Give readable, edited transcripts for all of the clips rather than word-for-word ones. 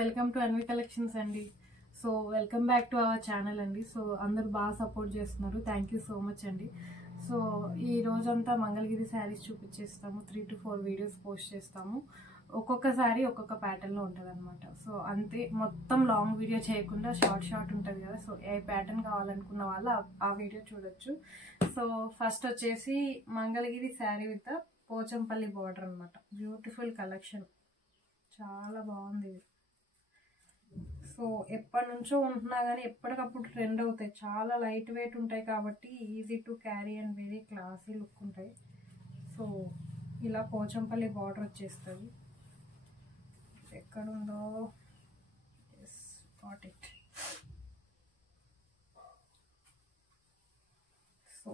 Welcome to Anvi collections అండి. So welcome back to our channel అండి. So అందరూ బాగా సపోర్ట్ చేస్తున్నారు, థ్యాంక్ యూ సో మచ్ అండి. సో ఈ రోజంతా మంగళగిరి శారీస్ చూపించేస్తాము, 3 to 4 వీడియోస్ పోస్ట్ చేస్తాము. ఒక్కొక్క శారీ ఒక్కొక్క ప్యాటర్న్లో ఉంటుంది అనమాట. సో అంతే, మొత్తం లాంగ్ వీడియో చేయకుండా షార్ట్ ఉంటుంది కదా. సో ఏ ప్యాటర్న్ కావాలనుకున్న వాళ్ళు ఆ వీడియో చూడొచ్చు. సో ఫస్ట్ వచ్చేసి మంగళగిరి శారీ విత్ పోచంపల్లి బార్డర్ అనమాట. బ్యూటిఫుల్ కలెక్షన్, చాలా బాగుంది. సో ఎప్పటి నుంచో ఉంటున్నా కానీ ఎప్పటికప్పుడు ట్రెండ్ అవుతాయి. చాలా లైట్ వెయిట్ ఉంటాయి కాబట్టి easy to carry and very classy look ఉంటాయి. సో ఇలా పోచంపల్లి బార్డర్ వచ్చేస్తుంది. ఎక్కడుందో, ఎస్ గాట్ ఇట్. సో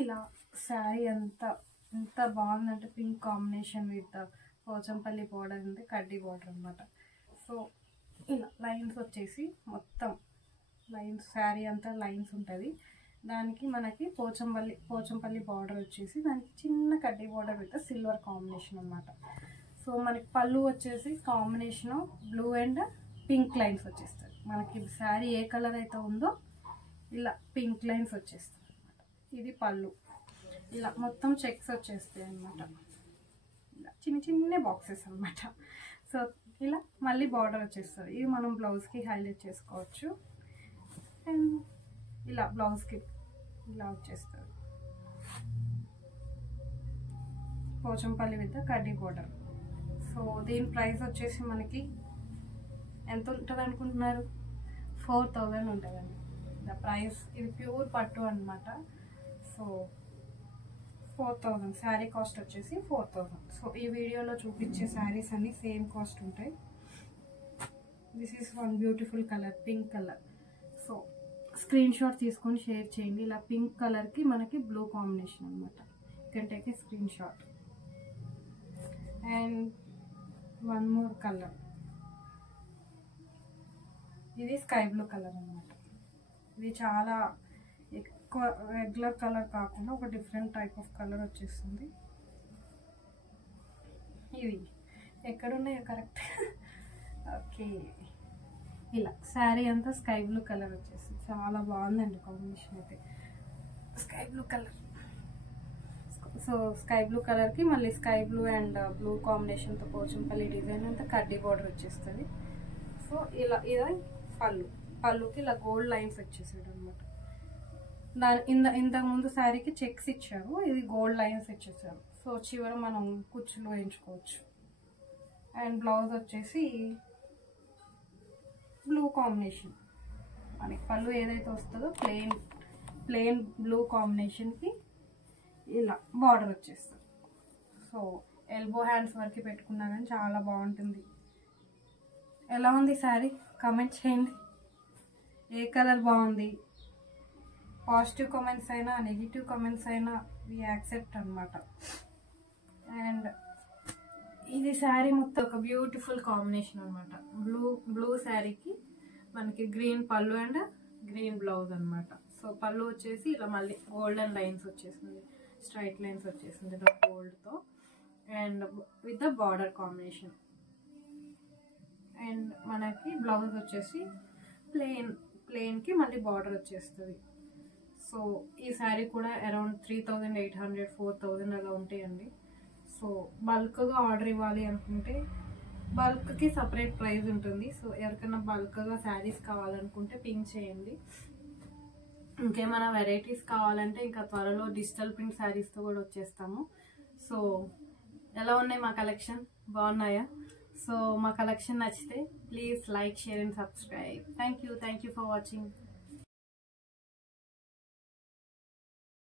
ఇలా శారీ అంతా ఎంత బాగుందంటే pink combination with Pochampally border ఉంది, కడ్డీ బార్డర్ అనమాట. సో ఇలా లైన్స్ వచ్చేసి మొత్తం లైన్స్, శారీ అంతా లైన్స్ ఉంటుంది. దానికి మనకి పోచంపల్లి బార్డర్ వచ్చేసి దానికి చిన్న కడ్డీ బార్డర్ విత్ సిల్వర్ కాంబినేషన్ అనమాట. సో మనకి పళ్ళు వచ్చేసి combination blue and pink lines వచ్చేస్తుంది. మనకి శారీ ఏ కలర్ అయితే ఉందో ఇలా పింక్ లైన్స్ వచ్చేస్తుంది అనమాట. ఇది పళ్ళు. ఇలా మొత్తం చెక్స్ వచ్చేస్తాయి అనమాట. ఇలా చిన్న చిన్న బాక్సెస్ అనమాట. సో ఇలా మళ్ళీ బార్డర్ వచ్చేస్తుంది. ఇది మనం బ్లౌజ్కి హైలైట్ చేసుకోవచ్చు. అండ్ ఇలా బ్లౌజ్కి ఇలా వచ్చేస్తుంది పోచంపల్లి విత్ కడ్డీ బార్డర్. సో దీని ప్రైస్ వచ్చేసి మనకి ఎంత ఉంటుంది అనుకుంటున్నారు? 4000 ఉంటుందండి ద ప్రైస్. ఇది ప్యూర్ పట్టు అనమాట. సో 4000 శారీ కాస్ట్ వచ్చేసి 4000. సో ఈ వీడియోలో చూపించే శారీస్ అన్ని సేమ్ కాస్ట్ ఉంటాయి. This is one beautiful colour, pink colour. So screen shot తీసుకొని షేర్ చేయండి. ఇలా పింక్ కలర్కి మనకి బ్లూ కాంబినేషన్ అనమాట. You can take a screen shot. And one more colour, ఇది స్కై బ్లూ కలర్ అనమాట. ఇది చాలా ఎక్కువ రెగ్యులర్ కలర్ కాకుండా ఒక డిఫరెంట్ టైప్ ఆఫ్ కలర్ వచ్చేస్తుంది. ఇవి ఎక్కడున్నాయో కరెక్ట్. ఓకే, ఇలా శారీ అంతా స్కై బ్లూ కలర్ వచ్చేసింది. చాలా బాగుందండి కాంబినేషన్ అయితే. Sky blue colour. So sky blue కలర్కి మళ్ళీ స్కై బ్లూ అండ్ బ్లూ కాంబినేషన్తో పోచంపల్లి డిజైన్ అంతా కడ్డీ బార్డర్ వచ్చేస్తుంది. సో ఇలా ఇది పళ్ళుకి ఇలా గోల్డ్ లైన్స్ వచ్చేసాడు అనమాట. ఇంతకు ముందు శారీకి చెక్స్ ఇచ్చారు, ఇది గోల్డ్ లైన్స్ ఇచ్చేసారు. సో చివర మనం కుచ్చులు వేయించుకోవచ్చు. అండ్ బ్లౌజ్ వచ్చేసి బ్లూ కాంబినేషన్. మనకి పళ్ళు ఏదైతే వస్తుందో ప్లెయిన్ బ్లూ కాంబినేషన్కి ఇలా బార్డర్ వచ్చేస్తుంది. సో ఎల్బో హ్యాండ్స్ వరకు పెట్టుకున్నా కానీ చాలా బాగుంటుంది. ఎలా ఉంది శారీ? కామెంట్ చేయండి. ఏ కలర్ బాగుంది? పాజిటివ్ కామెంట్స్ అయినా నెగిటివ్ కామెంట్స్ అయినా వి యాక్సెప్ట్ అనమాట. అండ్ ఇది శారీ మొత్తం ఒక బ్యూటిఫుల్ కాంబినేషన్ అనమాట. బ్లూ శారీకి మనకి గ్రీన్ పళ్ళు అండ్ గ్రీన్ బ్లౌజ్ అనమాట. సో పళ్ళు వచ్చేసి ఇలా మళ్ళీ గోల్డెన్ లైన్స్ వచ్చేసింది, స్ట్రైట్ లైన్స్ వచ్చేసింది గోల్డ్తో and with the border combination. And మనకి బ్లౌజ్ వచ్చేసి ప్లెయిన్కి మళ్ళీ బార్డర్ వచ్చేస్తుంది. సో ఈ శారీ కూడా అరౌండ్ 3800, 4000 అలా ఉంటాయండి. సో బల్క్గా ఆర్డర్ ఇవ్వాలి అనుకుంటే బల్క్కి సపరేట్ ప్రైస్ ఉంటుంది. సో ఎవరికైనా బల్క్గా శారీస్ కావాలనుకుంటే పింక్ చేయండి. ఇంకేమైనా వెరైటీస్ కావాలంటే ఇంకా త్వరలో డిజిటల్ ప్రింట్ శారీస్తో కూడా వచ్చేస్తాము. సో ఎలా ఉన్నాయి మా కలెక్షన్? బాగున్నాయా? సో మా కలెక్షన్ నచ్చితే please like, share and subscribe. Thank you for watching.